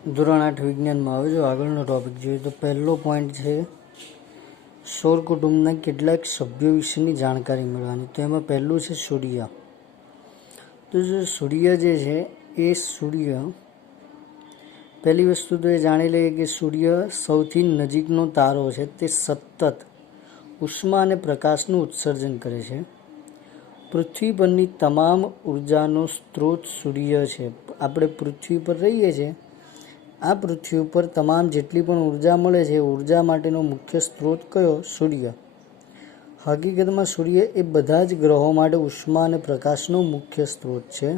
ધોરણ 8 વિજ્ઞાનમાં હવે જો આગળનો ટોપિક જોઈએ તો પહેલો પોઈન્ટ છે સૌર કુટુંબના કેટલાક સભ્યો વિશેની જાણકારી મેળવવાની. તો એમાં પહેલું છે સૂર્ય. તો જો સૂર્ય જે છે એ પહેલી વસ્તુ તો એ જાણી લઈએ કે સૂર્ય સૌથી નજીકનો તારો છે. તે સતત ઉષ્મા અને પ્રકાશનું ઉત્સર્જન કરે છે. પૃથ્વી પરની તમામ ઉર્જાનો સ્ત્રોત સૂર્ય છે. આપણે પૃથ્વી પર રહીએ છીએ, આ પૃથ્વી ઉપર તમામ જેટલી પણ ઉર્જા મળે છે એ ઉર્જા માટેનો મુખ્ય સ્ત્રોત કયો? સૂર્ય. હકીકતમાં સૂર્ય એ બધા જ ગ્રહો માટે ઉષ્મા અને પ્રકાશનો મુખ્ય સ્ત્રોત છે.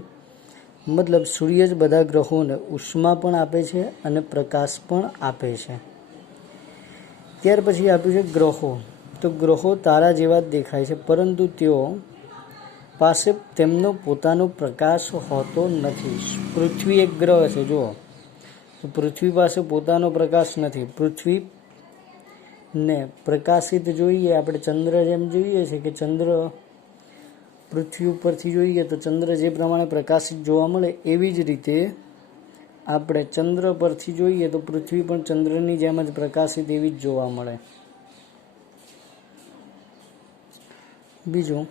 મતલબ સૂર્ય જ બધા ગ્રહોને ઉષ્મા પણ આપે છે અને પ્રકાશ પણ આપે છે. ત્યાર પછી આપ્યું છે ગ્રહો. તો ગ્રહો તારા જેવા જ દેખાય છે, પરંતુ તેઓ પાસે તેમનો પોતાનો પ્રકાશ હોતો નથી. પૃથ્વી એક ગ્રહ છે. જુઓ, પૃથ્વી પાસે પોતાનો પ્રકાશ નથી. પૃથ્વીને પ્રકાશિત જોઈએ આપણે ચંદ્ર જેમ જોઈએ છે કે ચંદ્ર પૃથ્વી ઉપરથી જોઈએ તો ચંદ્ર જે પ્રમાણે પ્રકાશિત જોવા મળે એવી જ રીતે આપણે ચંદ્ર પરથી જોઈએ તો પૃથ્વી પણ ચંદ્રની જેમ જ પ્રકાશિત એવી જ જોવા મળે. બીજું,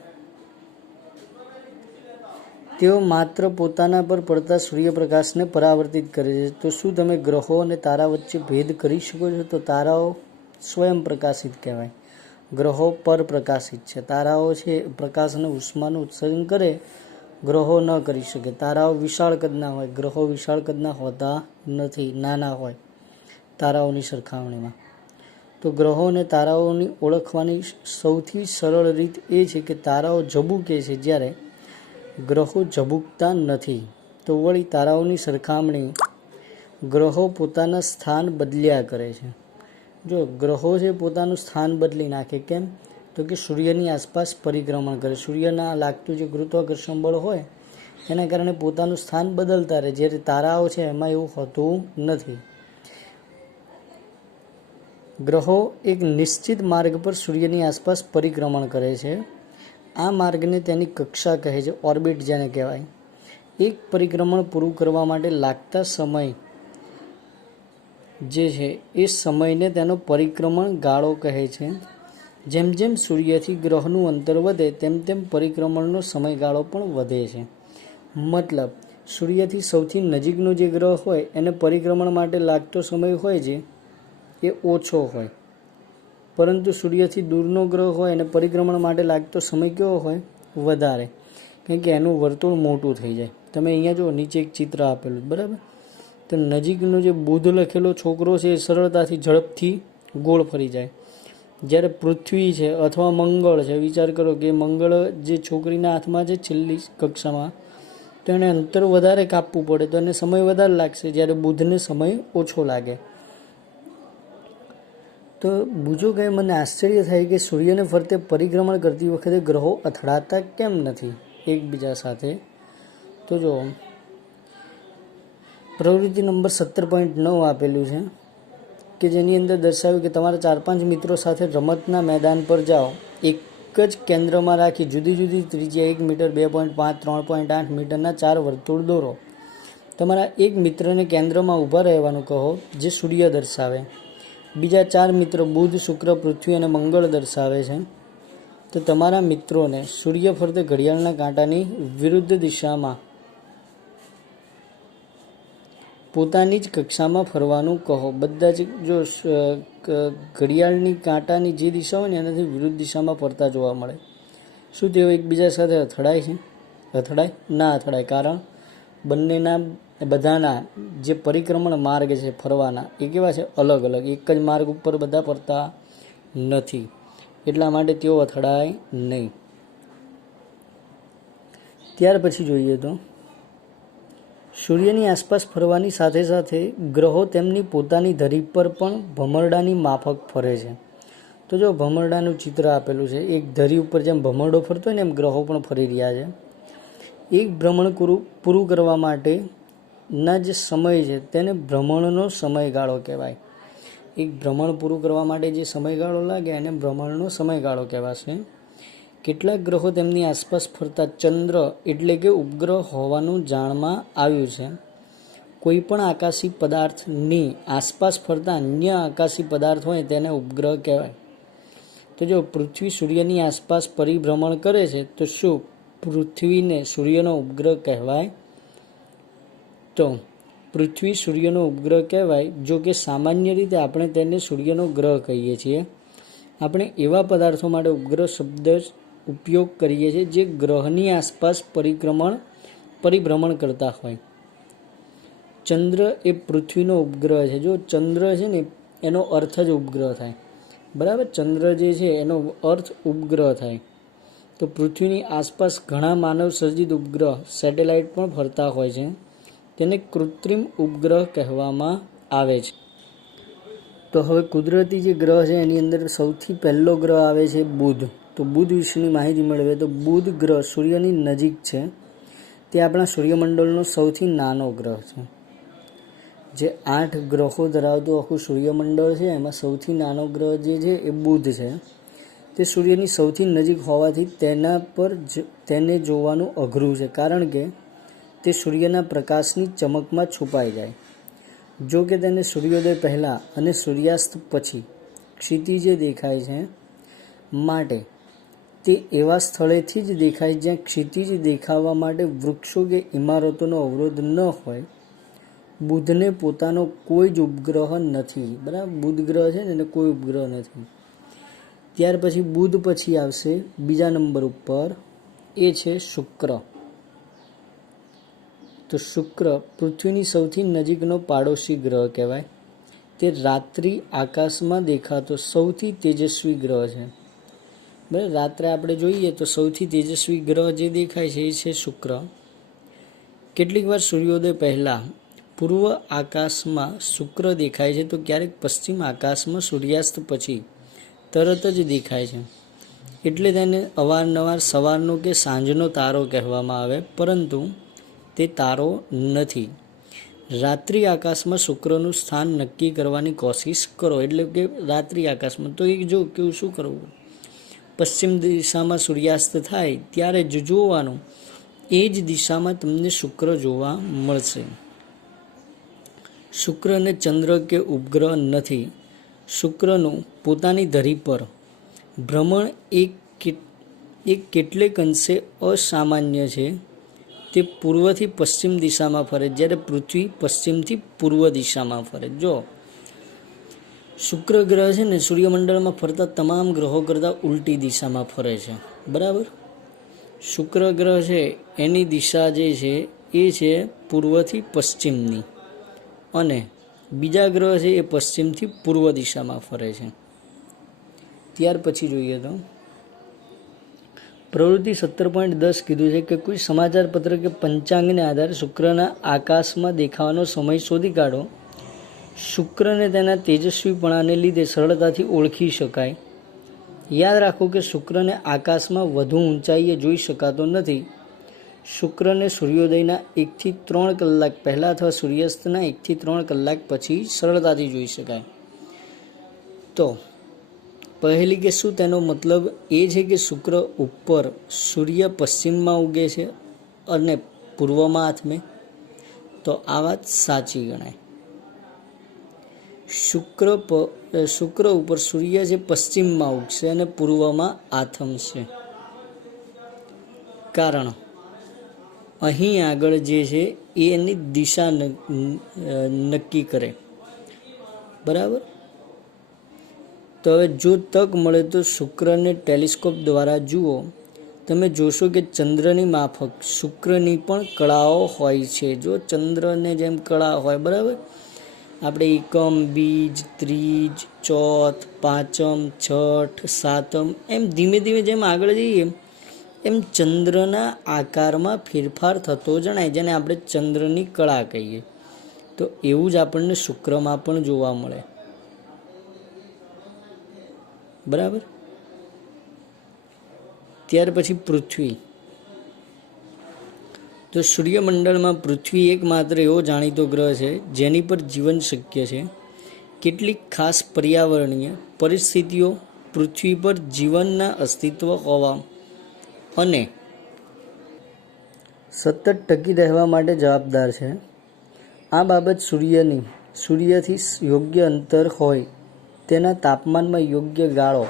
તેઓ માત્ર પોતાના પર પડતા સૂર્યપ્રકાશને પરાવર્તિત કરે છે. તો શું તમે ગ્રહો અને તારા વચ્ચે ભેદ કરી શકો છો? તો તારાઓ સ્વયં પ્રકાશિત કહેવાય, ગ્રહો પર પ્રકાશિત છે. તારાઓ છે પ્રકાશ અને ઉષ્માનું ઉત્સર્જન કરે, ગ્રહો ન કરી શકે. તારાઓ વિશાળ કદના હોય, ગ્રહો વિશાળ કદના હોતા નથી, નાના હોય તારાઓની સરખામણીમાં. તો ગ્રહો અને તારાઓની ઓળખવાની સૌથી સરળ રીત એ છે કે તારાઓ ઝબૂકે છે જ્યારે ગ્રહો ઝબૂકતા નથી. તો વળી તારાઓની સરખામણી ગ્રહો પોતાના સ્થાન બદલ્યા કરે છે. જો ગ્રહો છે પોતાનું સ્થાન બદલી નાખે, કેમ? તો કે સૂર્યની આસપાસ પરિક્રમણ કરે. સૂર્યના લાગતું જે ગુરુત્વાકર્ષણ બળ હોય એના કારણે પોતાનું સ્થાન બદલતા રહે. જ્યારે તારાઓ છે એમાં એવું હોતું નથી. ગ્રહો એક નિશ્ચિત માર્ગ પર સૂર્યની આસપાસ પરિક્રમણ કરે છે. આ માર્ગને તેની કક્ષા કહે છે, ઓર્બિટ જેને કહેવાય. એક પરિક્રમણ પૂરું કરવા માટે લાગતા સમય જે છે એ સમયને તેનો પરિક્રમણ ગાળો કહે છે. જેમ જેમ સૂર્યથી ગ્રહનું અંતર વધે તેમ તેમ પરિક્રમણનો સમયગાળો પણ વધે છે. મતલબ સૂર્યથી સૌથી નજીકનો જે ગ્રહ હોય એને પરિક્રમણ માટે લાગતો સમય હોય છે એ ઓછો હોય, પરંતુ સૂર્યથી દૂરનો ગ્રહ હોય અને પરિક્રમણ માટે લાગતો સમય કેવો હોય? વધારે, કારણ કે એનું વર્તુળ મોટું થઈ જાય. તમે અહીંયા જો નીચે એક ચિત્ર આપેલું, બરાબર? તો નજીકનો જે બુધ લખેલો છોકરો છે એ સરળતાથી ઝડપથી ગોળ ફરી જાય. જ્યારે પૃથ્વી છે અથવા મંગળ છે, વિચાર કરો કે મંગળ જે છોકરીના હાથમાં છે છેલ્લી કક્ષામાં, તો એને અંતર વધારે કાપવું પડે તો એને સમય વધારે લાગશે, જ્યારે બુધને સમય ઓછો લાગે. તો બીજું કંઈ મને આશ્ચર્ય થાય કે સૂર્યને ફરતે પરિક્રમણ કરતી વખતે ગ્રહો અથડાતા કેમ નથી એકબીજા સાથે? તો જો પ્રવૃત્તિ નંબર 17.9 આપેલું છે કે જેની અંદર દર્શાવ્યું કે તમારા 4-5 મિત્રો સાથે રમતના મેદાન પર જાઓ. એક જ કેન્દ્રમાં રાખી જુદી જુદી ત્રિજ્યા 1 મીટર, 2.5, 3.8 મીટરના 4 વર્તુળ દોરો. તમારા એક મિત્રને કેન્દ્રમાં ઊભા રહેવાનું કહો જે સૂર્ય દર્શાવે. બીજા 4 મિત્રો બુધ, શુક્ર, પૃથ્વી અને મંગળ દર્શાવે છે. તો તમારા મિત્રોને સૂર્ય ફરતે ઘડિયાળના કાંટાની વિરુદ્ધ દિશામાં પોતાની જ કક્ષામાં ફરવાનું કહો. બધા જ જો ઘડિયાળની કાંટાની જે દિશા હોય ને એનાથી વિરુદ્ધ દિશામાં ફરતા જોવા મળે. શું તેઓ એકબીજા સાથે અથડાય છે? અથડાય? ના અથડાય. કારણ બંનેના બધાના જે પરિક્રમણ માર્ગ છે ફરવાના એ કેવા છે? અલગ અલગ. એક જ માર્ગ ઉપર બધા ફરતા નથી, એટલા માટે તેઓ અથડાય નહીં. ત્યાર પછી જોઈએ તો સૂર્યની આસપાસ ફરવાની સાથે સાથે ગ્રહો તેમની પોતાની ધરી પર પણ ભમરડાની માફક ફરે છે. તો જો ભમરડાનું ચિત્ર આપેલું છે. એક ધરી ઉપર જેમ ભમરડો ફરતો હોય ને એમ ગ્રહો પણ ફરી રહ્યા છે. એક ભ્રમણ પૂરું કરવા માટેના જે સમય છે તેને ભ્રમણનો સમયગાળો કહેવાય. એક ભ્રમણ પૂરું કરવા માટે જે સમયગાળો લાગે એને ભ્રમણનો સમયગાળો કહેવાશે. કેટલાક ગ્રહો તેમની આસપાસ ફરતા ચંદ્ર એટલે કે ઉપગ્રહ હોવાનું જાણમાં આવ્યું છે. કોઈ પણ આકાશી પદાર્થની આસપાસ ફરતા અન્ય આકાશી પદાર્થ હોય તેને ઉપગ્રહ કહેવાય. તો જો પૃથ્વી સૂર્યની આસપાસ પરિભ્રમણ કરે છે તો શું પૃથ્વીને સૂર્યનો ઉપગ્રહ કહેવાય? તો પૃથ્વી સૂર્યનો ઉપગ્રહ કહેવાય. જો કે સામાન્ય રીતે આપણે તેને સૂર્યનો ગ્રહ કહીએ છીએ. આપણે એવા પદાર્થો માટે ઉપગ્રહ શબ્દ ઉપયોગ કરીએ છીએ જે ગ્રહની આસપાસ પરિભ્રમણ કરતા હોય. ચંદ્ર એ પૃથ્વીનો ઉપગ્રહ છે. જો ચંદ્ર છે ને એનો અર્થ જ ઉપગ્રહ થાય, બરાબર. ચંદ્ર જે છે એનો અર્થ ઉપગ્રહ થાય. તો પૃથ્વીની આસપાસ ઘણા માનવ સર્જિત ઉપગ્રહ સેટેલાઇટ પણ ફરતા હોય છે. તેને કૃત્રિમ ઉપગ્રહ કહેવામાં આવે છે. તો હવે કુદરતી જે ગ્રહ છે એની અંદર સૌથી પહેલો ગ્રહ આવે છે બુધ. તો બુધ વિશેની માહિતી મેળવીએ તો બુધ ગ્રહ સૂર્યની નજીક છે. તે આપણા સૂર્યમંડળનો સૌથી નાનો ગ્રહ છે. જે 8 ગ્રહો ધરાવતું આખું સૂર્યમંડળ છે એમાં સૌથી નાનો ગ્રહ જે છે એ બુધ છે. તે સૂર્યની સૌથી નજીક હોવાથી તેને જોવાનું અઘરું છે, કારણ કે તે સૂર્યના પ્રકાશની ચમકમાં છુપાઈ જાય. જો કે તેને સૂર્યોદય પહેલાં અને સૂર્યાસ્ત પછી ક્ષિતિજે દેખાય છે, માટે તે એવા સ્થળેથી જ દેખાય જ્યાં ક્ષિતિજ દેખાવા માટે વૃક્ષો કે ઇમારતોનો અવરોધ ન હોય. બુધને પોતાનો કોઈ જ ઉપગ્રહ નથી, બરાબર. બુધ ગ્રહ છે ને એને કોઈ ઉપગ્રહ નથી. ત્યાર પછી બુધ પછી આવશે બીજા નંબર ઉપર, એ છે શુક્ર. તો શુક્ર પૃથ્વીની સૌથી નજીકનો પાડોશી ગ્રહ કહેવાય. તે રાત્રિ આકાશમાં દેખાતો સૌથી તેજસ્વી ગ્રહ છે. બરાબર. રાત્રે આપણે જોઈએ તો સૌથી તેજસ્વી ગ્રહ જે દેખાય છે એ છે શુક્ર. કેટલીક વાર સૂર્યોદય પહેલાં પૂર્વ આકાશમાં શુક્ર દેખાય છે, તો ક્યારેક પશ્ચિમ આકાશમાં સૂર્યાસ્ત પછી તરત જ દેખાય છે. એટલે તેને અવારનવાર સવારનો કે સાંજનો તારો કહેવામાં આવે, પરંતુ તે તારો નથી. રાત્રિ આકાશમાં શુક્રનું સ્થાન નક્કી કરવાની કોશિશ કરો. એટલે કે રાત્રિ આકાશમાં તો એક જો કેવું શું કરવું, પશ્ચિમ દિશામાં સૂર્યાસ્ત થાય ત્યારે જ જોવાનું. એ જ દિશામાં તમને શુક્ર જોવા મળશે. શુક્રને ચંદ્ર કે ઉપગ્રહ નથી. શુક્રનું પોતાની ધરી પર ભ્રમણ એક કેટલેક અંશે અસામાન્ય છે. તે પૂર્વથી પશ્ચિમ દિશામાં ફરે, જ્યારે પૃથ્વી પશ્ચિમથી પૂર્વ દિશામાં ફરે. જો શુક્ર ગ્રહ છે ને સૂર્યમંડળમાં ફરતા તમામ ગ્રહો કરતાં ઉલટી દિશામાં ફરે છે, બરાબર. શુક્ર ગ્રહ છે એની દિશા જે છે એ છે પૂર્વથી પશ્ચિમની, અને બીજા ગ્રહ છે એ પશ્ચિમથી પૂર્વ દિશામાં ફરે છે. ત્યાર પછી જોઈએ તો પ્રવૃત્તિ 17.10 કીધું છે કે કોઈ સમાચાર પત્ર કે પંચાંગને આધારે શુક્રના આકાશમાં દેખાવાનો સમય શોધી કાઢો. શુક્રને તેના તેજસ્વીપણાને લીધે સરળતાથી ઓળખી શકાય. યાદ રાખો કે શુક્રને આકાશમાં વધુ ઊંચાઈએ જોઈ શકાતો નથી. શુક્રને સૂર્યોદયના 1 થી 3 કલાક પહેલાં અથવા સૂર્યાસ્તના 1 થી 3 કલાક પછી સરળતાથી જોઈ શકાય. તો પહેલી કે શું તેનો મતલબ એ છે કે શુક્ર ઉપર, સૂર્ય પશ્ચિમમાં ઉગે છે અને પૂર્વમાં આથમે? તો આ વાત સાચી ગણાય. શુક્ર ઉપર સૂર્ય છે પશ્ચિમમાં ઉગશે અને પૂર્વમાં આથમશે. કારણ અહીં આગળ જે છે એ એની દિશા નક્કી કરે, બરાબર. તો હવે જો તક મળે તો શુક્રને ટેલિસ્કોપ દ્વારા જુઓ. તમે જોશો કે ચંદ્રની માફક શુક્રની પણ કળાઓ હોય છે. જો ચંદ્રને જેમ કળા હોય, બરાબર. આપણે એકમ, બીજ, ત્રીજ, ચોથ, પાંચમ, છઠ, સાતમ એમ ધીમે ધીમે જેમ આગળ જઈએ એમ ચંદ્રના આકારમાં ફેરફાર થતો જણાય, જેને આપણે ચંદ્રની કળા કહીએ. તો એવું જ આપણને શુક્રમાં પણ જોવા મળે, બરાબર. ત્યાર પછી પૃથ્વી. તો સૂર્યમંડળમાં પૃથ્વી એકમાત્ર એવો જાણીતો ગ્રહ છે જેની પર જીવન શક્ય છે. કેટલીક ખાસ પર્યાવરણીય પરિસ્થિતિઓ પૃથ્વી પર જીવનના અસ્તિત્વ હોવા અને સતત ટકી રહેવા માટે જવાબદાર છે. આ બાબત સૂર્યથી યોગ્ય અંતર હોય, તેના તાપમાનમાં યોગ્ય ગાળો,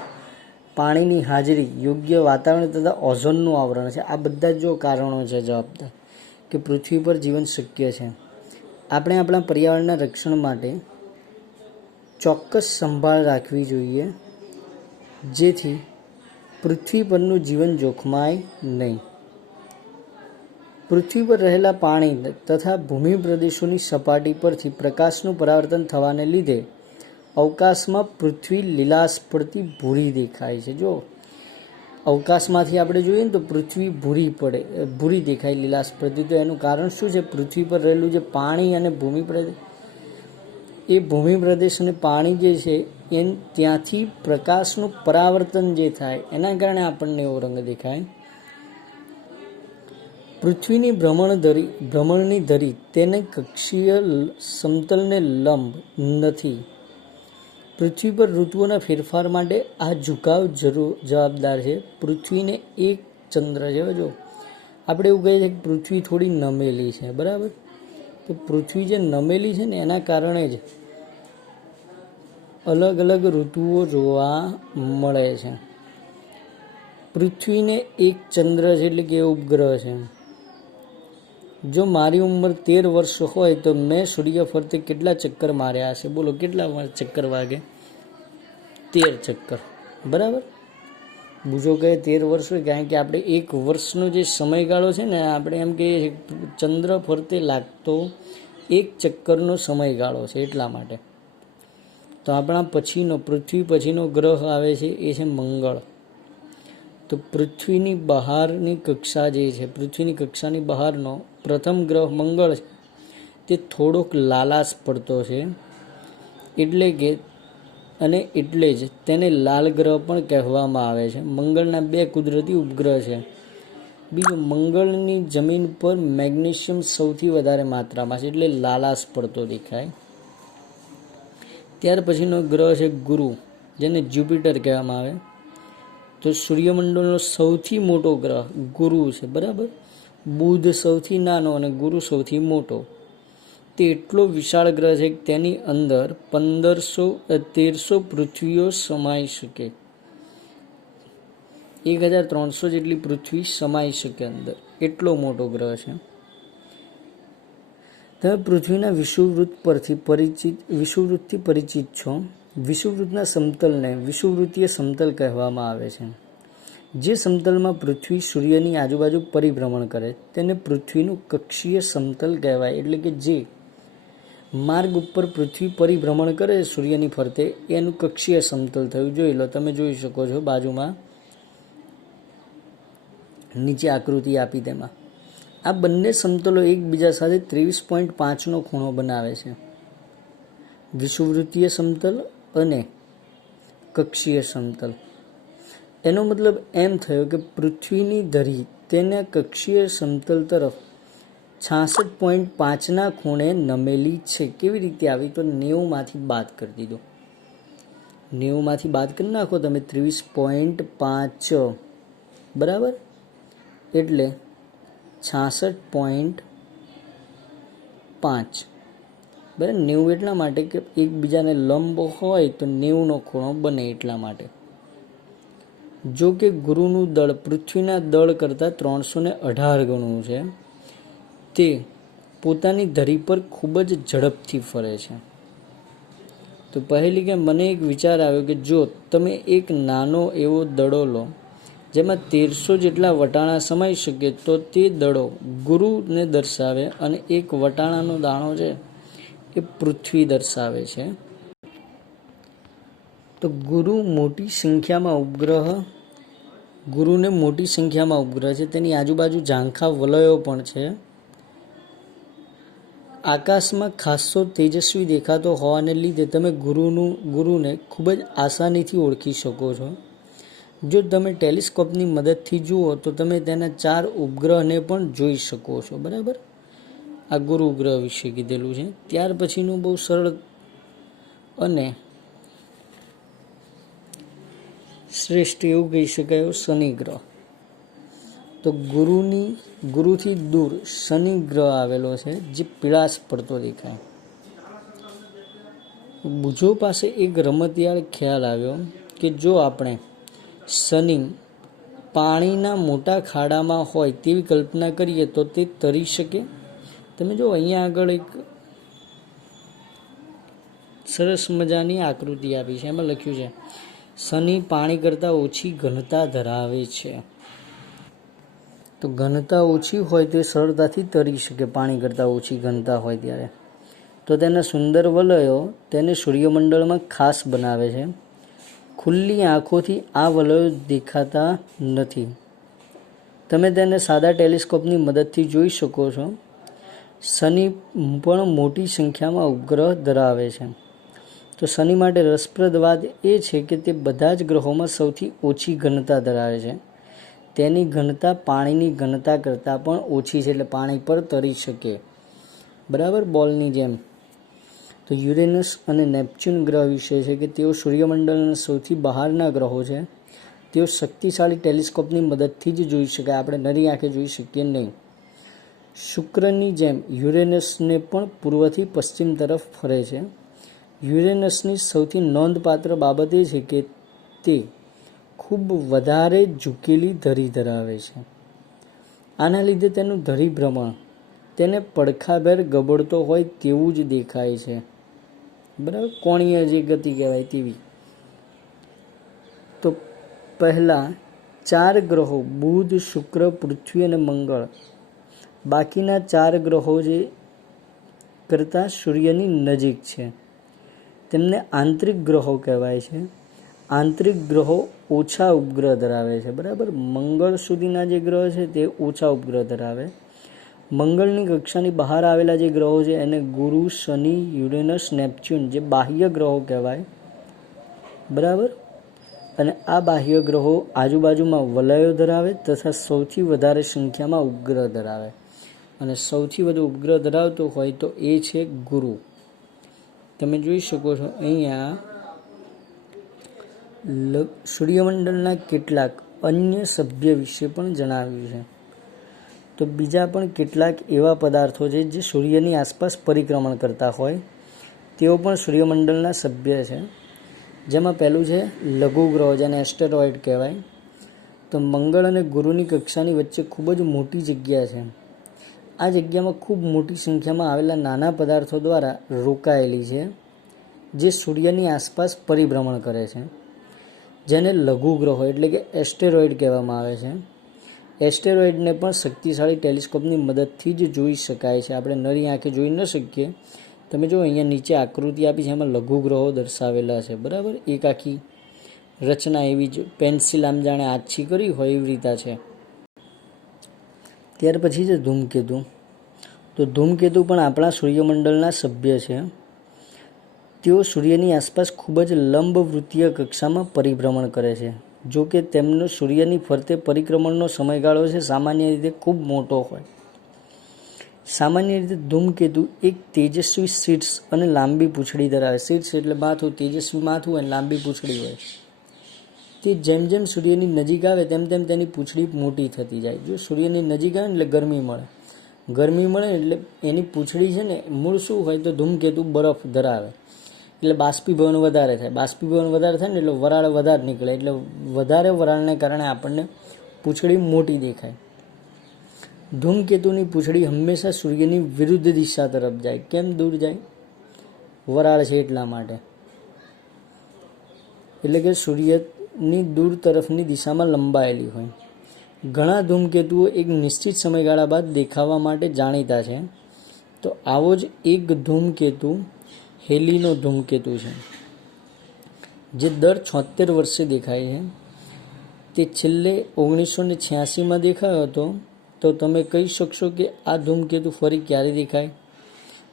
પાણીની હાજરી, યોગ્ય વાતાવરણ તથા ઓઝોનનું આવરણ છે. આ બધા જો કારણો છે જવાબદાર કે પૃથ્વી પર જીવન શક્ય છે. આપણે આપણા પર્યાવરણના રક્ષણ માટે ચોક્કસ સંભાળ રાખવી જોઈએ, જેથી પૃથ્વી પરનું જીવન જોખમાય નહીં. પૃથ્વી પર રહેલા પાણી તથા ભૂમિ પ્રદેશોની સપાટી પરથી પ્રકાશનું પરાવર્તન થવાને લીધે અવકાશમાં પૃથ્વી લીલાશ પડતી ભૂરી દેખાય છે. જો અવકાશમાંથી આપણે જોઈએ ને તો પૃથ્વી ભૂરી દેખાય, લીલાશ પડતી. તો એનું કારણ શું છે? પૃથ્વી પર રહેલું જે પાણી અને ભૂમિ પ્રદેશ અને પાણી જે છે એ ત્યાંથી પ્રકાશનું પરાવર્તન જે થાય એના કારણે આપણને એવો રંગ દેખાય. પૃથ્વીની ભ્રમણની ધરી તેને કક્ષીય સમતલને લંબ નથી. પૃથ્વી પર ઋતુઓના ફેરફાર માટે આ ઝુકાવ જવાબદાર છે. પૃથ્વીને એક ચંદ્ર છે. જો આપણે એવું કહીએ છીએ કે પૃથ્વી થોડી નમેલી છે, બરાબર? તો પૃથ્વી જે નમેલી છે ને એના કારણે જ અલગ અલગ ઋતુઓ જોવા મળે છે. પૃથ્વીને એક ચંદ્ર છે એટલે કે ઉપગ્રહ છે. જો મારી ઉંમર 13 વર્ષ હોય તો મેં સૂર્ય ફરતે કેટલા ચક્કર માર્યા હશે? બોલો, કેટલા ચક્કર વાગે? 13 ચક્કર, બરાબર? બીજો કહે 13 વર્ષ હોય, કારણ કે આપણે એક વર્ષનો જે સમયગાળો છે ને, આપણે એમ કહીએ ચંદ્ર ફરતે લાગતો એક ચક્કરનો સમયગાળો છે, એટલા માટે. તો આપણા પૃથ્વી પછીનો ગ્રહ આવે છે એ છે મંગળ. તો પૃથ્વીની બહારની કક્ષા જે છે, પૃથ્વીની કક્ષાની બહારનો પ્રથમ ગ્રહ મંગળ છે, તે થોડોક લાલાશ પડતો છે, એટલે જ તેને લાલ ગ્રહ પણ કહેવામાં આવે છે. મંગળના 2 કુદરતી ઉપગ્રહ છે. બીજું, મંગળની જમીન પર મેગ્નેશિયમ સૌથી વધારે માત્રામાં છે, એટલે લાલાશ પડતો દેખાય. ત્યાર પછીનો ગ્રહ છે ગુરુ, જેને જ્યુપિટર કહેવામાં આવે. તો સૂર્યમંડળનો સૌથી મોટો ગ્રહ ગુરુ છે, બરાબર? બુધ સૌથી નાનો અને ગુરુ સૌથી મોટો. તે એટલો વિશાળ ગ્રહ છે કે તેની અંદર 1300 પૃથ્વીઓ સમાઈ શકે. 1300 જેટલી પૃથ્વી સમાઈ શકે અંદર, એટલો મોટો ગ્રહ છે. તમે પૃથ્વીના વિષુવવૃત્તથી પરિચિત છો. વિષુવવૃત્તના સમતલને વિષુવવૃત્તીય સમતલ કહેવામાં આવે છે. જે સમતલમાં પૃથ્વી સૂર્યની આજુબાજુ પરિભ્રમણ કરે તેને પૃથ્વીનું કક્ષીય સમતલ કહેવાય. એટલે કે જે માર્ગ ઉપર પૃથ્વી પરિભ્રમણ કરે સૂર્યની ફરતે, એનું કક્ષીય સમતલ થયું. જોઈ લો, તમે જોઈ શકો છો બાજુમાં નીચે આકૃતિ આપી તેમાં. આ બંને સમતલો એકબીજા સાથે 23.5નો ખૂણો બનાવે છે. વિષુવવૃત્તીય સમતલ અને કક્ષીય સમતલ. એનો મતલબ એમ થયો કે પૃથ્વીની ધરી તેના કક્ષીય સમતલ તરફ 66.5ના ખૂણે નમેલી છે. કેવી રીતે આવી? તો 90માંથી બાદ કરી દીધો. 90માંથી બાદ કરી નાખો તમે 23.5, બરાબર? એટલે 66.5, બરાબર? 90 એટલા માટે કે એકબીજાને લંબ હોય તો 90નો ખૂણો બને, એટલા માટે. જો કે ગુરુનું દળ પૃથ્વીના દળ કરતાં 318 ગણું છે. તે પોતાની ધરી પર ખૂબ જ ઝડપથી ફરે છે. તો પહેલી કે મને એક વિચાર આવ્યો કે જો તમે એક નાનો એવો દડો લો જેમાં 1300 જેટલા વટાણા સમાઈ શકે, તો તે દડો ગુરુને દર્શાવે અને એક વટાણાનો દાણો છે એ પૃથ્વી દર્શાવે છે. તો ગુરુને મોટી સંખ્યામાં ઉપગ્રહ છે. તેની આજુબાજુ ઝાંખા વલયો પણ છે. આકાશમાં ખાસો તેજસ્વી દેખાતો હોવાને લીધે તમે ગુરુને ખૂબ જ આસાનીથી ઓળખી શકો છો. જો તમે ટેલિસ્કોપની મદદથી જુઓ તો તમે તેના 4 ઉપગ્રહને પણ જોઈ શકો છો, બરાબર? આ ગુરુ ગ્રહ વિશે કીધેલું છે. ત્યાર પછીનું બહુ સરળ અને શ્રેષ્ઠ એવું કહી શકાય શનિ ગ્રહ. તો ગુરુથી દૂર શનિ ગ્રહ આવેલો છે, જે પીળાશ પડતો દેખાય. બુજો પાસે એક રમતિયાળ ખ્યાલ આવ્યો કે જો આપણે શનિ પાણીના મોટા ખાડામાં હોય તેવી કલ્પના કરીએ તો તે તરી શકે. તમે જો અહીંયા આગળ એક સરસ મજાની આકૃતિ આપી છે. એમાં લખ્યું છે શનિ પાણી કરતાં ઓછી ઘનતા ધરાવે છે. તો ઘનતા ઓછી હોય તે સરળતાથી તરી શકે. પાણી કરતાં ઓછી ઘનતા હોય ત્યારે તો તેના સુંદર વલયો તેને સૂર્યમંડળમાં ખાસ બનાવે છે. ખુલ્લી આંખોથી આ વલયો દેખાતા નથી. તમે તેને સાદા ટેલિસ્કોપની મદદથી જોઈ શકો છો. શનિ પણ મોટી સંખ્યામાં ઉપગ્રહ ધરાવે છે. તો શનિ માટે રસપ્રદ વાત એ છે કે તે બધા જ ગ્રહોમાં સૌથી ઓછી ઘનતા ધરાવે છે. તેની ઘનતા પાણીની ઘનતા કરતાં પણ ઓછી છે, એટલે પાણી પર તરી શકે, બરાબર, બોલની જેમ. તો યુરેનસ અને નેપચ્યુન ગ્રહ વિશે છે કે તેઓ સૂર્યમંડળના સૌથી બહારના ગ્રહો છે. તેઓ શક્તિશાળી ટેલિસ્કોપની મદદથી જ જોઈ શકાય, આપણે નરી આંખે જોઈ શકીએ નહીં. શુક્રની જેમ યુરેનસને પણ પૂર્વથી પશ્ચિમ તરફ ફરે છે. યુરેનસની સૌથી નોંધપાત્ર બાબત એ છે કે તે ખૂબ વધારે ઝૂકેલી ધરી ધરાવે છે. આના લીધે તેનું ધરી ભ્રમણ તેને પડખાભેર ગબડતો હોય તેવું જ દેખાય છે, બરાબર, કોણીય જે ગતિ કહેવાય તેવી. તો પહેલા 4 ગ્રહો બુધ, શુક્ર, પૃથ્વી અને મંગળ, બાકીના 4 ગ્રહો જે કરતાં સૂર્યની નજીક છે તેમને આંતરિક ગ્રહો કહેવાય છે. આંતરિક ગ્રહો ઓછા ઉપગ્રહ ધરાવે છે, બરાબર. મંગળ સુધીના જે ગ્રહ છે તે ઓછા ઉપગ્રહ ધરાવે. મંગળની કક્ષાની બહાર આવેલા જે ગ્રહો છે એને ગુરુ, શનિ, યુરેનસ, નેપચ્યુન જે બાહ્ય ગ્રહો કહેવાય, બરાબર. અને આ બાહ્ય ગ્રહો આજુબાજુમાં વલયો ધરાવે તથા સૌથી વધારે સંખ્યામાં ઉપગ્રહ ધરાવે. અને સૌથી વધુ ઉપગ્રહ ધરાવતો હોય તો એ છે ગુરુ. તમે જોઈ શકો છો અહીંયા સૂર્યમંડળના કેટલાક અન્ય સભ્ય વિશે પણ જણાવ્યું છે. તો બીજા પણ કેટલાક એવા પદાર્થો છે જે સૂર્યની આસપાસ પરિક્રમણ કરતા હોય, તેઓ પણ સૂર્યમંડળના સભ્ય છે. જેમાં પહેલું છે લઘુ ગ્રહો, જેને એસ્ટેરોઇડ કહેવાય. તો મંગળ અને ગુરુની કક્ષાની વચ્ચે ખૂબ જ મોટી જગ્યા છે. આ જગ્યામાં ખૂબ મોટી સંખ્યામાં આવેલા નાના પદાર્થો દ્વારા રોકાયેલી છે, જે સૂર્યની આસપાસ પરિભ્રમણ કરે છે, જેને લઘુ ગ્રહો એટલે કે એસ્ટેરોઇડ કહેવામાં આવે છે. એસ્ટેરોઇડને પણ શક્તિશાળી ટેલિસ્કોપની મદદથી જ જોઈ શકાય છે, આપણે નરી આંખે જોઈ ન શકીએ. તમે જો અહીંયા નીચે આકૃતિ આપી છે, એમાં લઘુ ગ્રહો દર્શાવેલા છે, બરાબર. એક આખી રચના એવી જ પેન્સિલ આમ જાણે આછી કરી હોય એવી રીતે છે. ત્યાર પછી છે ધૂમકેતુ. તો ધૂમકેતુ પણ આપણા સૂર્યમંડળના સભ્ય છે. તેઓ સૂર્યની આસપાસ ખૂબ જ લંબવૃત્તીય કક્ષામાં પરિભ્રમણ કરે છે. જો કે તેમનો સૂર્યની ફરતે પરિક્રમણનો સમયગાળો છે સામાન્ય રીતે ખૂબ મોટો હોય. સામાન્ય રીતે ધૂમકેતુ એક તેજસ્વી શીર્ષ અને લાંબી પૂંછડી ધરાવે. શીર્ષ એટલે માથું, તેજસ્વી માથું અને લાંબી પૂંછડી હોય. તે જેમ જેમ સૂર્યની નજીક આવે તેમ તેમ તેની પૂંછડી મોટી થતી જાય. જો સૂર્યની નજીક આવે ને એટલે ગરમી મળે એટલે એની પૂંછડી છે ને મૂળ શું હોય તો ધૂમકેતુ બરફ ધરાવે એટલે બાષ્પીભવન વધારે થાય. બાષ્પીભવન વધારે થાય ને એટલે વરાળ વધારે નીકળે, એટલે વધારે વરાળને કારણે આપણને પૂંછડી મોટી દેખાય. ધૂમકેતુની પૂંછડી હંમેશા સૂર્યની વિરુદ્ધ દિશા તરફ જાય. કેમ દૂર જાય? વરાળ છે એટલા માટે. એટલે કે સૂર્યની દૂર તરફની દિશામાં લંબાયેલી હોય. ઘણા ધૂમકેતુઓ એક નિશ્ચિત સમયગાળા બાદ દેખાવા માટે જાણીતા છે. તો આવો જ એક ધૂમકેતુ હેલીનો ધૂમકેતુ છે, જે દર 76 વર્ષે દેખાય છે. તે છેલ્લે 1986માં દેખાયો હતો. તો તમે કહી શકશો કે આ ધૂમકેતુ ફરી ક્યારે દેખાય?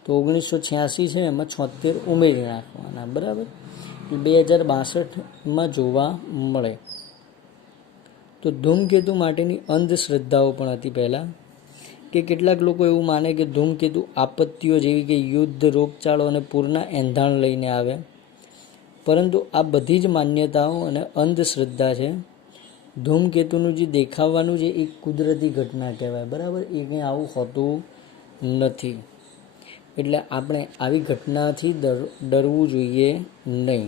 તો 1986 છે, એમાં 76 ઉમેરી નાખવાના, બરાબર. 2062માં જોવા મળે. તો ધૂમકેતુ માટેની અંધશ્રદ્ધાઓ પણ હતી પહેલાં, કે કેટલાક લોકો એવું માને કે ધૂમકેતુ આપત્તિઓ જેવી કે યુદ્ધ, રોગચાળો અને પૂરના એંધાણ લઈને આવે. પરંતુ આ બધી જ માન્યતાઓ અને અંધશ્રદ્ધા છે. ધૂમકેતુનું જે દેખાવાનું છે એ કુદરતી ઘટના કહેવાય, બરાબર. એ કંઈ આવું હોતું નથી. એટલે આપણે આવી ઘટનાથી ડરવું જોઈએ નહીં.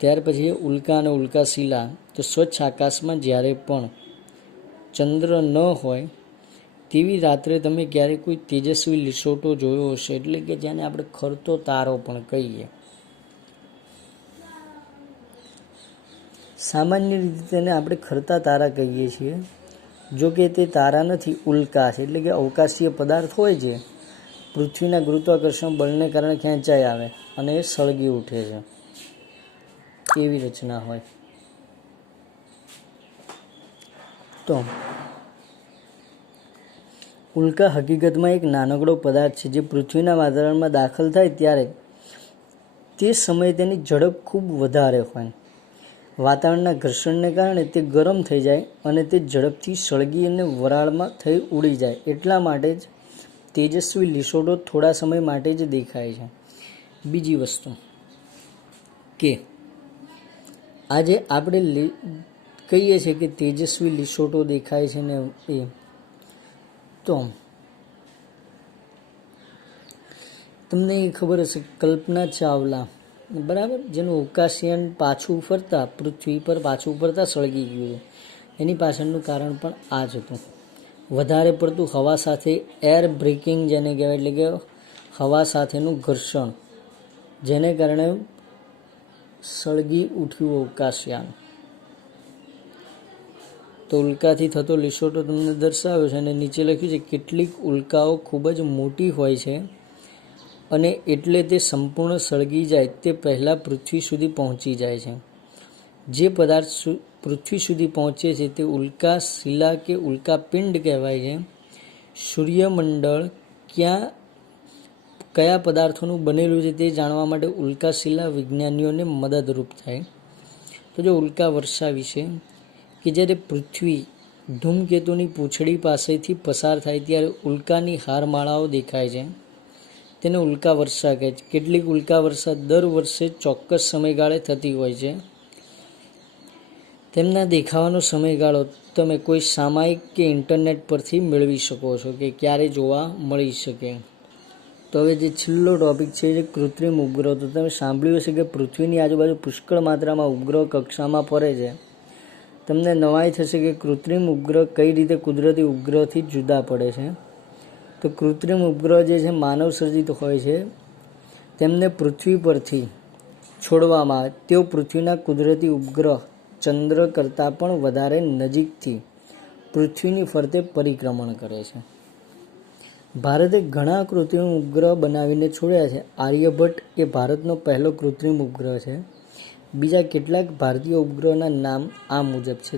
ત્યાર પછી ઉલ્કા અને ઉલ્કાશિલા. તો સ્વચ્છ આકાશમાં જ્યારે પણ ચંદ્ર ન હોય તેવી રાત્રે તમે ક્યારેક કોઈ તેજસ્વી લીસોટો જોયો હશે, એટલે કે જેને આપણે ખરતો તારો પણ કહીએ. સામાન્ય રીતે તેને આપણે ખરતા તારા કહીએ છીએ. જો કે તે તારા નથી, ઉલ્કા છે. એટલે કે અવકાશીય પદાર્થ હોય છે, પૃથ્વીના ગુરુત્વાકર્ષણ બળને કારણે ખેંચાઈ આવે અને એ સળગી ઉઠે છે, એવી રચના હોય. તો ઉલ્કા હકીકતમાં એક નાનકડો પદાર્થ છે જે પૃથ્વીના વાતાવરણમાં દાખલ થાય ત્યારે તે સમયે તેની ઝડપ ખૂબ વધારે હોય. વાતાવરણના ઘર્ષણને કારણે તે ગરમ થઈ જાય અને તે ઝડપથી સળગી અને વરાળમાં થઈ ઉડી જાય. એટલા માટે જ તેજસ્વી લીસોટો થોડા સમય માટે જ દેખાય છે. બીજી વસ્તુ કે આજે આપણે કહીએ છીએ કે તેજસ્વી લીસોટો દેખાય છે ને એ, તો તમને એ ખબર હશે કલ્પના ચાવલા, બરાબર, જેનું અવકાશયાન પાછું ફરતા પૃથ્વી પર પાછું ફરતા સળગી ગયું. એની પાછળનું કારણ પણ આ જ હતું. વધારે પડતું હવા સાથે એર બ્રેકિંગ જેને કહેવાય, એટલે કે હવા સાથેનું ઘર્ષણ, જેને કારણે સળગી ઉઠ્યું અવકાશયાન. તો ઉલ્કાથી થતો લીસોટો તમને દર્શાવ્યો છે અને નીચે લખ્યું છે કેટલીક ઉલ્કાઓ ખૂબ જ મોટી હોય છે અને એટલે તે સંપૂર્ણ સળગી જાય તે પહેલાં પૃથ્વી સુધી પહોંચી જાય છે. જે પદાર્થ પૃથ્વી સુધી પહોંચે છે તે ઉલ્કા શિલા કે ઉલ્કાપિંડ કહેવાય છે. સૂર્યમંડળ કયા પદાર્થોનું બનેલું છે તે જાણવા માટે ઉલ્કાશિલા વિજ્ઞાનીઓને મદદરૂપ થાય. તો જો ઉલ્કા વર્ષા વિશે, કે જ્યારે પૃથ્વી ધૂમકેતુની પૂંછડી પાસેથી પસાર થાય ત્યારે ઉલ્કાની હારમાળાઓ દેખાય છે, તેને ઉલ્કા વર્ષા કહે છે. કેટલીક ઉલ્કા વર્ષા દર વર્ષે ચોક્કસ સમયગાળે થતી હોય છે. તેમના દેખાવાનો સમયગાળો તમે કોઈ સામાયિક કે ઇન્ટરનેટ પરથી મેળવી શકો છો કે ક્યારે જોવા મળી શકે. તો હવે જે છેલ્લો ટોપિક છે જે કૃત્રિમ ઉપગ્રહ. તો તમે સાંભળ્યું હશે કે પૃથ્વીની આજુબાજુ પુષ્કળ માત્રામાં ઉપગ્રહ કક્ષામાં ફરે છે. તમને નવાઈ થશે કે કૃત્રિમ ઉપગ્રહ કઈ રીતે કુદરતી ઉપગ્રહથી જુદા પડે છે. તો કૃત્રિમ ઉપગ્રહ જે છે માનવ સર્જિત હોય છે, તેમને પૃથ્વી પરથી છોડવામાં આવે. તેઓ પૃથ્વીના કુદરતી ઉપગ્રહ ચંદ્ર કરતાં પણ વધારે નજીકથી પૃથ્વીની ફરતે પરિક્રમણ કરે છે. ભારતે ઘણા કૃત્રિમ ઉપગ્રહ બનાવીને છોડ્યા છે. આર્યભટ્ટ એ ભારતનો પહેલો કૃત્રિમ ઉપગ્રહ છે. બીજા કેટલાક ભારતીય ઉપગ્રહના નામ આ મુજબ છે.